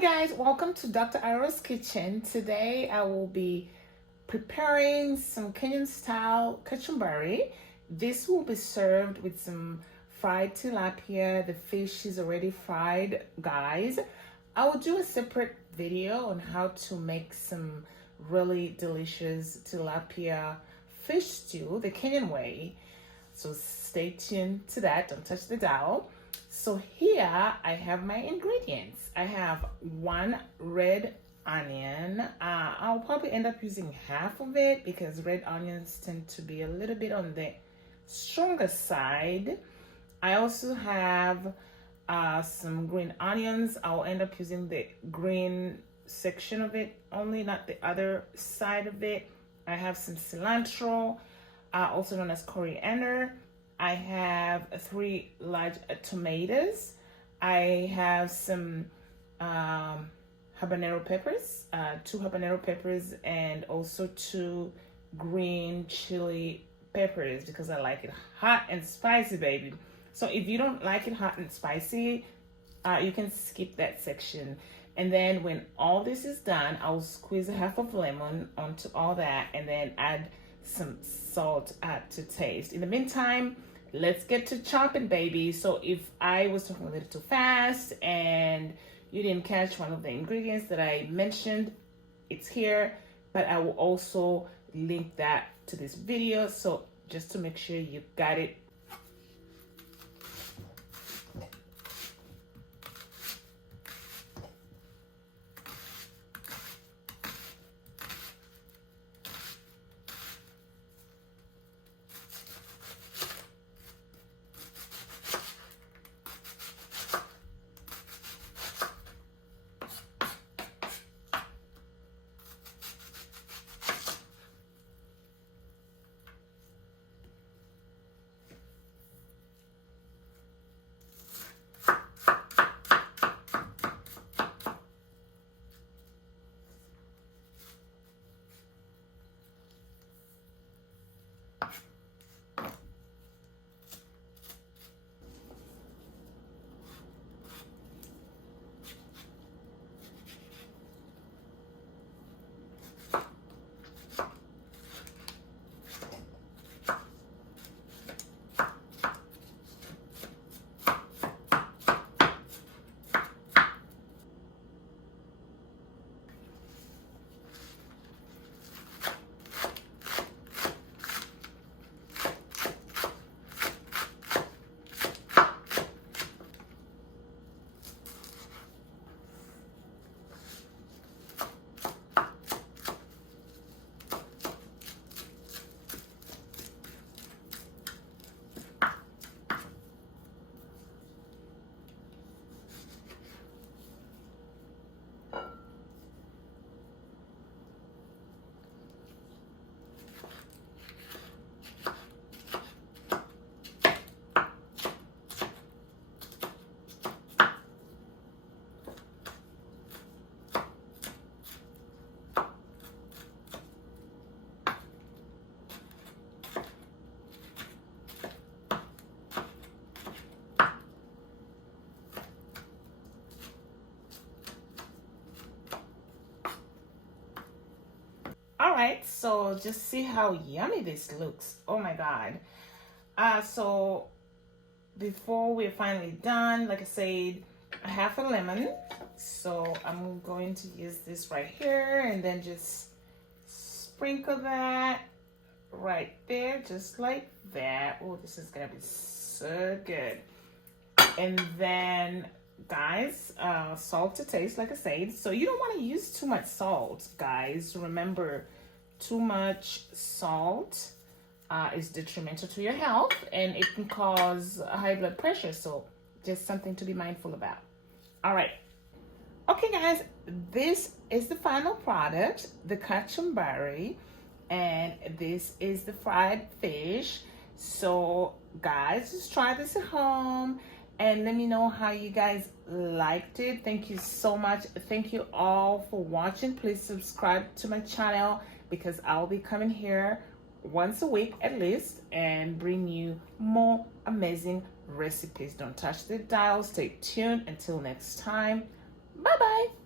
Hi guys, welcome to Dr. Ira's Kitchen. Today I will be preparing some Kenyan style kachumbari. This will be served with some fried tilapia. The fish is already fried, guys. I will do a separate video on how to make some really delicious tilapia fish stew the Kenyan way. So stay tuned to that, don't touch the dial. So here I have my ingredients. I have one red onion. I'll probably end up using half of it because red onions tend to be a little bit on the stronger side. I also have some green onions. I'll end up using the green section of it only, not the other side of it. I have some cilantro, also known as coriander. I have 3 large tomatoes. I have some habanero peppers, 2 habanero peppers, and also 2 green chili peppers because I like it hot and spicy, baby. So if you don't like it hot and spicy, you can skip that section. And then when all this is done, I'll squeeze a half of lemon onto all that and then add some salt to taste. In the meantime, let's get to chopping, baby. So if I was talking a little too fast and you didn't catch one of the ingredients that I mentioned, it's here, but I will also link that to this video, so just to make sure you got it. All right, so just see how yummy this looks. Oh my God. So before we're finally done, like I said, I have a lemon. So I'm going to use this right here and then just sprinkle that right there, just like that. Oh, this is gonna be so good. And then guys, salt to taste, like I said. So you don't want to use too much salt, guys. Remember, too much salt is detrimental to your health and it can cause high blood pressure. So just something to be mindful about. All right. Okay, guys, this is the final product, the kachumbari, and this is the fried fish. So guys, just try this at home and let me know how you guys liked it. Thank you so much. Thank you all for watching. Please subscribe to my channel because I'll be coming here once a week at least and bring you more amazing recipes. Don't touch the dial. Stay tuned. Until next time. Bye-bye.